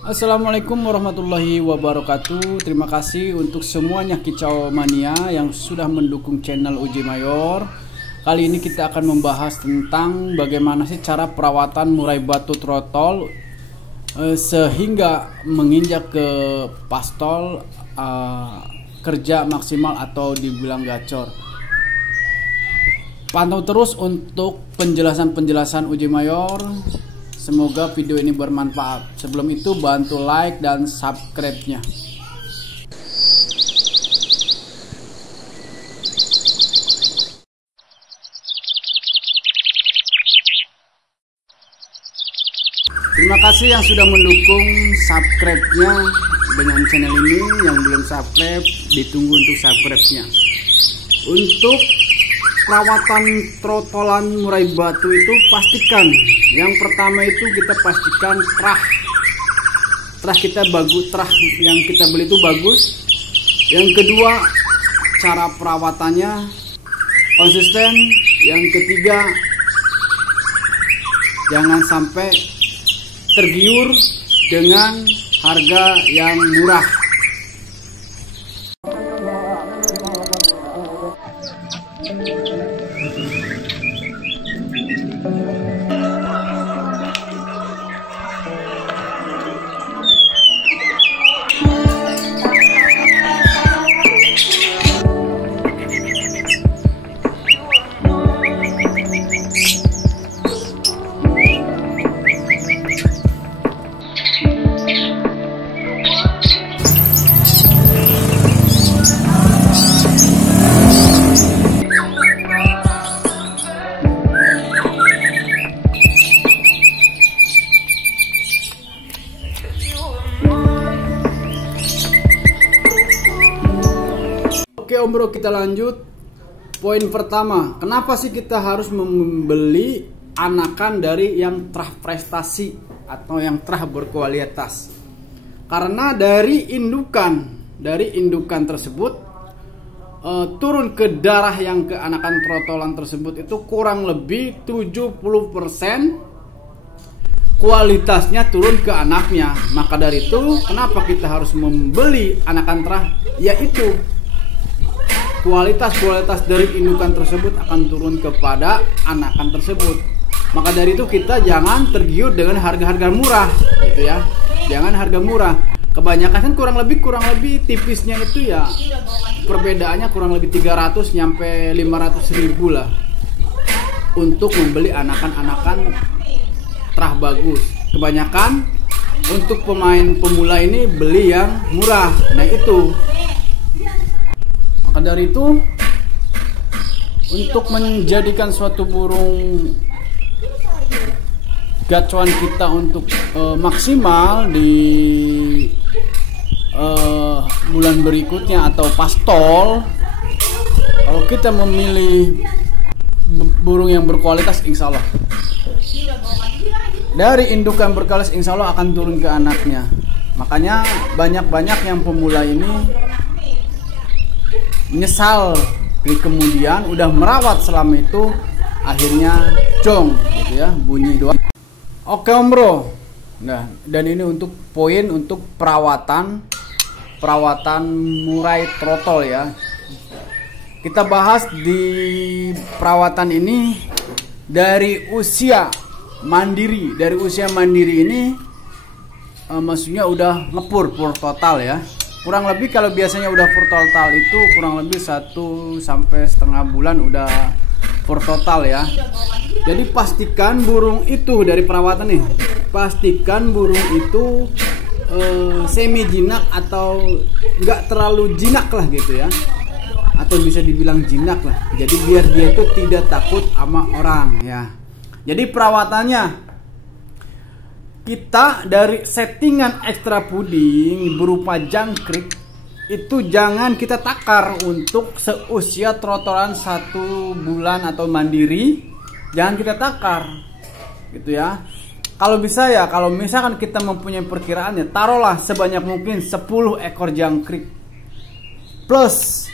Assalamualaikum warahmatullahi wabarakatuh. Terima kasih untuk semuanya kicau mania yang sudah mendukung channel Uji Mayor. Kali ini kita akan membahas tentang bagaimana sih cara perawatan murai batu trotol sehingga menginjak ke pastol kerja maksimal atau dibilang gacor. Pantau terus untuk penjelasan-penjelasan Uji Mayor. Semoga video ini bermanfaat. Sebelum itu bantu like dan subscribe-nya. Terima kasih yang sudah mendukung, subscribe-nya dengan channel ini. Yang belum subscribe, ditunggu untuk subscribe-nya. Untuk perawatan trotolan murai batu itu pastikan, yang pertama itu kita pastikan terah kita bagus, terah yang kita beli itu bagus. Yang kedua, cara perawatannya konsisten. Yang ketiga, jangan sampai tergiur dengan harga yang murah. Oke Om Bro, kita lanjut. Poin pertama, kenapa sih kita harus membeli anakan dari yang terah prestasi atau yang terah berkualitas? Karena dari indukan tersebut turun ke darah yang ke anakan trotolan tersebut itu kurang lebih 70% kualitasnya turun ke anaknya. Maka dari itu kenapa kita harus membeli anakan terah? Yaitu kualitas dari indukan tersebut akan turun kepada anakan tersebut. Maka dari itu kita jangan tergiur dengan harga-harga murah, gitu ya. Jangan harga murah. Kebanyakan kan kurang lebih tipisnya itu ya, perbedaannya kurang lebih 300 nyampe 500 ribu lah untuk membeli anakan-anakan terah bagus. Kebanyakan untuk pemain pemula ini beli yang murah. Nah itu. Maka dari itu, untuk menjadikan suatu burung gacuan kita untuk maksimal di bulan berikutnya atau pastol, kalau kita memilih burung yang berkualitas, insya Allah dari indukan berkualitas insya Allah akan turun ke anaknya. Makanya banyak yang pemula ini menyesal di kemudian udah merawat selama itu akhirnya jong gitu ya, bunyi doang. Oke Om Bro. Nah, dan ini untuk poin untuk perawatan murai trotol ya. Kita bahas di perawatan ini dari usia mandiri. Dari usia mandiri ini maksudnya udah ngepur total ya. Kurang lebih kalau biasanya udah pur total itu kurang lebih 1 sampai setengah bulan udah pur total ya. Jadi pastikan burung itu dari perawatan nih, pastikan burung itu semi jinak atau nggak terlalu jinak lah gitu ya, atau bisa dibilang jinak lah. Jadi biar dia itu tidak takut sama orang ya. Jadi perawatannya, kita dari settingan ekstra puding berupa jangkrik itu jangan kita takar untuk seusia trotolan 1 bulan atau mandiri, jangan kita takar gitu ya. Kalau bisa ya, kalau misalkan kita mempunyai perkiraannya, taruhlah sebanyak mungkin 10 ekor jangkrik plus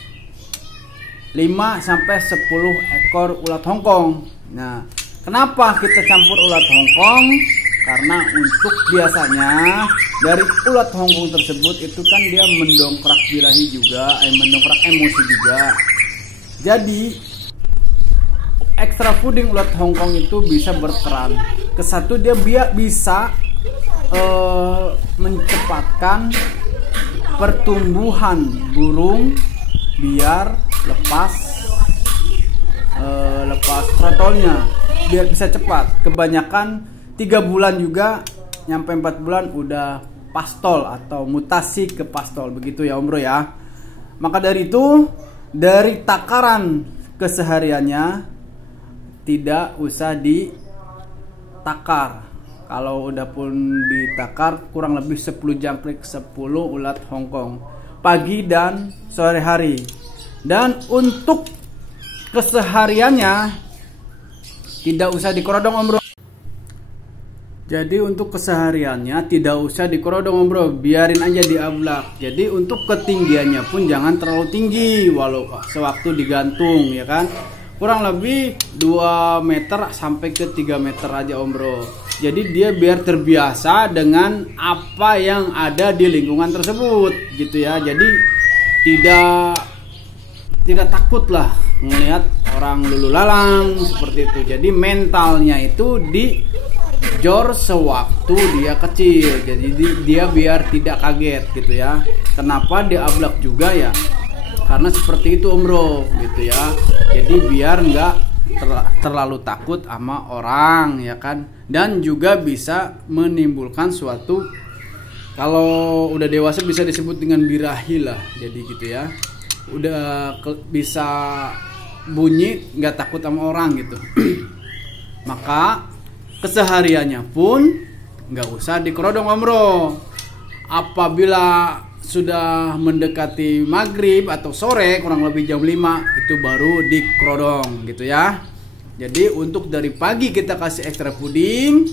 5 sampai 10 ekor ulat Hongkong. Nah, kenapa kita campur ulat Hongkong? Karena untuk biasanya dari ulat Hongkong tersebut itu kan dia mendongkrak birahi juga, mendongkrak emosi juga. Jadi extra fooding ulat Hongkong itu bisa berperan. Kesatu dia bisa mencepatkan pertumbuhan burung biar lepas trotolnya, biar bisa cepat. Kebanyakan 3 bulan juga nyampe 4 bulan udah pastol atau mutasi ke pastol, begitu ya Om Bro ya. Maka dari itu, dari takaran kesehariannya tidak usah ditakar. Kalau udah pun ditakar kurang lebih 10 jangkrik 10 ulat Hongkong pagi dan sore hari. Dan untuk kesehariannya tidak usah dikerodong Om Bro. Jadi untuk kesehariannya tidak usah dikerodong Om Bro, biarin aja diablak. Jadi untuk ketinggiannya pun jangan terlalu tinggi, walau sewaktu digantung ya kan. Kurang lebih 2 meter sampai ke 3 meter aja Om Bro. Jadi dia biar terbiasa dengan apa yang ada di lingkungan tersebut gitu ya. Jadi tidak takut lah melihat orang lulu lalang seperti itu. Jadi mentalnya itu dijor sewaktu dia kecil. Jadi dia biar tidak kaget gitu ya. Kenapa diablak juga ya? Karena seperti itu Om Bro gitu ya. Jadi biar nggak terlalu takut sama orang ya kan. Dan juga bisa menimbulkan suatu, kalau udah dewasa bisa disebut dengan birahi lah. Jadi gitu ya. Udah bisa bunyi nggak takut sama orang gitu. Maka kesehariannya pun nggak usah dikerodong Om Bro. Apabila sudah mendekati maghrib atau sore kurang lebih jam 5 itu baru dikerodong gitu ya. Jadi untuk dari pagi kita kasih extra puding,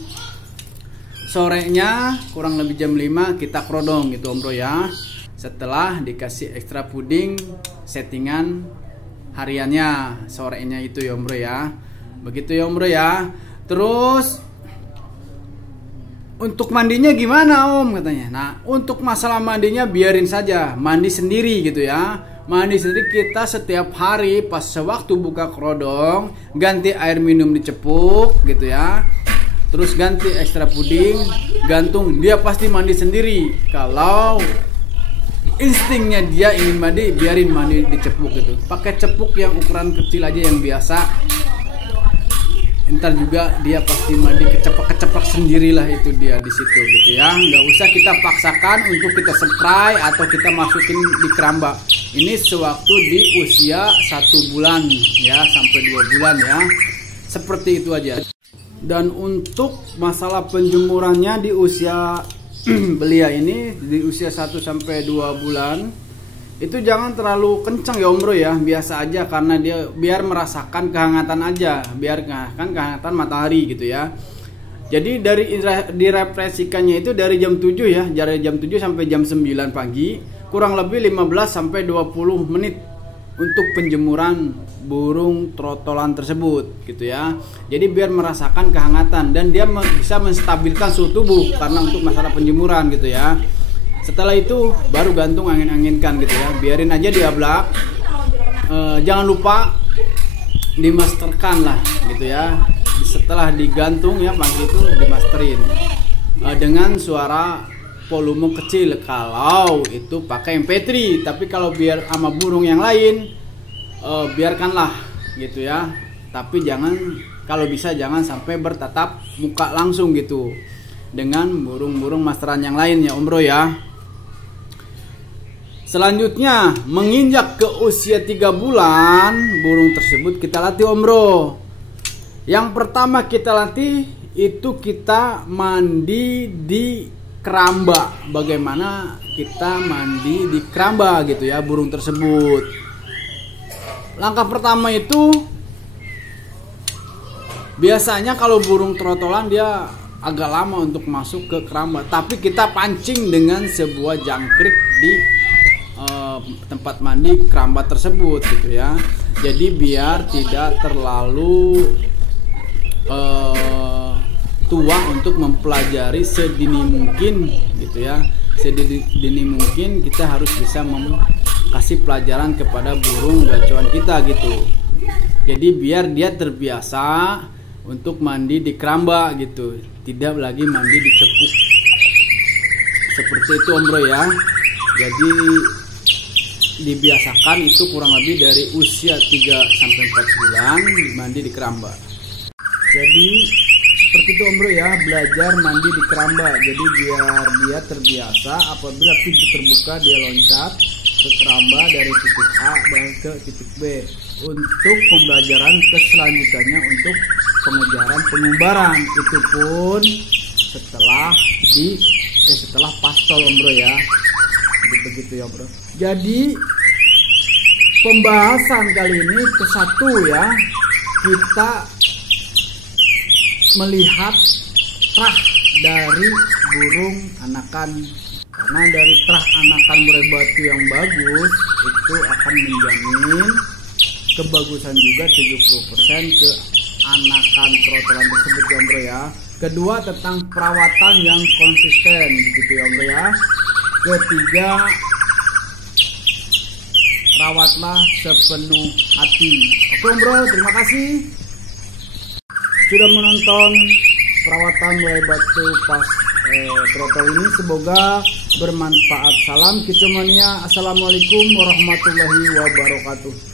sorenya kurang lebih jam 5 kita kerodong gitu Om Bro ya. Setelah dikasih extra puding settingan hariannya, sorenya itu ya Om Bro ya. Begitu ya Om Bro ya. Terus untuk mandinya gimana Om katanya. Nah untuk masalah mandinya biarin saja, mandi sendiri gitu ya. Mandi sendiri kita setiap hari pas sewaktu buka kerodong ganti air minum dicepuk gitu ya. Terus ganti extra puding, gantung, dia pasti mandi sendiri. Kalau instingnya dia ingin mandi, biarin mandi dicepuk gitu. Pakai cepuk yang ukuran kecil aja yang biasa. Ntar juga dia pasti mandi kecepak sendirilah itu dia di situ gitu ya. Nggak usah kita paksakan untuk kita spray atau kita masukin di keramba. Ini sewaktu di usia 1 bulan ya sampai 2 bulan ya. Seperti itu aja. Dan untuk masalah penjemurannya di usia belia ini di usia 1 sampai 2 bulan itu jangan terlalu kencang ya Om Bro ya, biasa aja karena dia biar merasakan kehangatan aja, biar kan kehangatan matahari gitu ya. Jadi dari direpresikannya itu dari jam 7 ya, dari jam 7 sampai jam 9 pagi, kurang lebih 15 sampai 20 menit untuk penjemuran burung trotolan tersebut gitu ya. Jadi biar merasakan kehangatan dan dia bisa menstabilkan suhu tubuh karena untuk masalah penjemuran gitu ya. Setelah itu baru gantung angin-anginkan gitu ya. Biarin aja diablak. Jangan lupa dimasterkan lah gitu ya. Setelah digantung ya pagi itu dimasterin dengan suara volume kecil kalau itu pakai MP3. Tapi kalau biar sama burung yang lain biarkanlah gitu ya. Tapi jangan, kalau bisa jangan sampai bertatap muka langsung gitu dengan burung-burung masteran yang lain ya Om Bro ya. Selanjutnya menginjak ke usia 3 bulan burung tersebut kita latih Om Bro. Yang pertama kita latih itu kita mandi di keramba. Bagaimana kita mandi di keramba gitu ya burung tersebut. Langkah pertama itu biasanya kalau burung trotolan dia agak lama untuk masuk ke keramba, tapi kita pancing dengan sebuah jangkrik di tempat mandi keramba tersebut gitu ya. Jadi biar tidak terlalu tua untuk mempelajari sedini mungkin gitu ya. Sedini mungkin kita harus bisa kasih pelajaran kepada burung gacuan kita gitu. Jadi biar dia terbiasa untuk mandi di keramba gitu, tidak lagi mandi di cepuk. Seperti itu Om Bro ya. Jadi dibiasakan itu kurang lebih dari usia 3-4 bulan mandi di keramba. Jadi seperti itu Om Bro ya, belajar mandi di keramba. Jadi biar dia terbiasa apabila pintu terbuka dia loncat ke keramba dari titik A dan ke titik B untuk pembelajaran keselanjutannya untuk pengejaran pengumbaran. Itu pun setelah pastol Om Bro ya. Begitu ya Bro. Jadi pembahasan kali ini ke-1 ya, kita melihat trah dari burung anakan. Karena dari trah anakan murai batu yang bagus itu akan menjamin kebagusan juga 70% ke anakan trotolan tersebut ya Bro ya. Kedua, tentang perawatan yang konsisten begitu ya Bro ya. Ketiga, rawatlah sepenuh hati. Oke Bro, terima kasih sudah menonton perawatan murai batu pas trotol ini. Semoga bermanfaat. Salam kicomania. Assalamualaikum warahmatullahi wabarakatuh.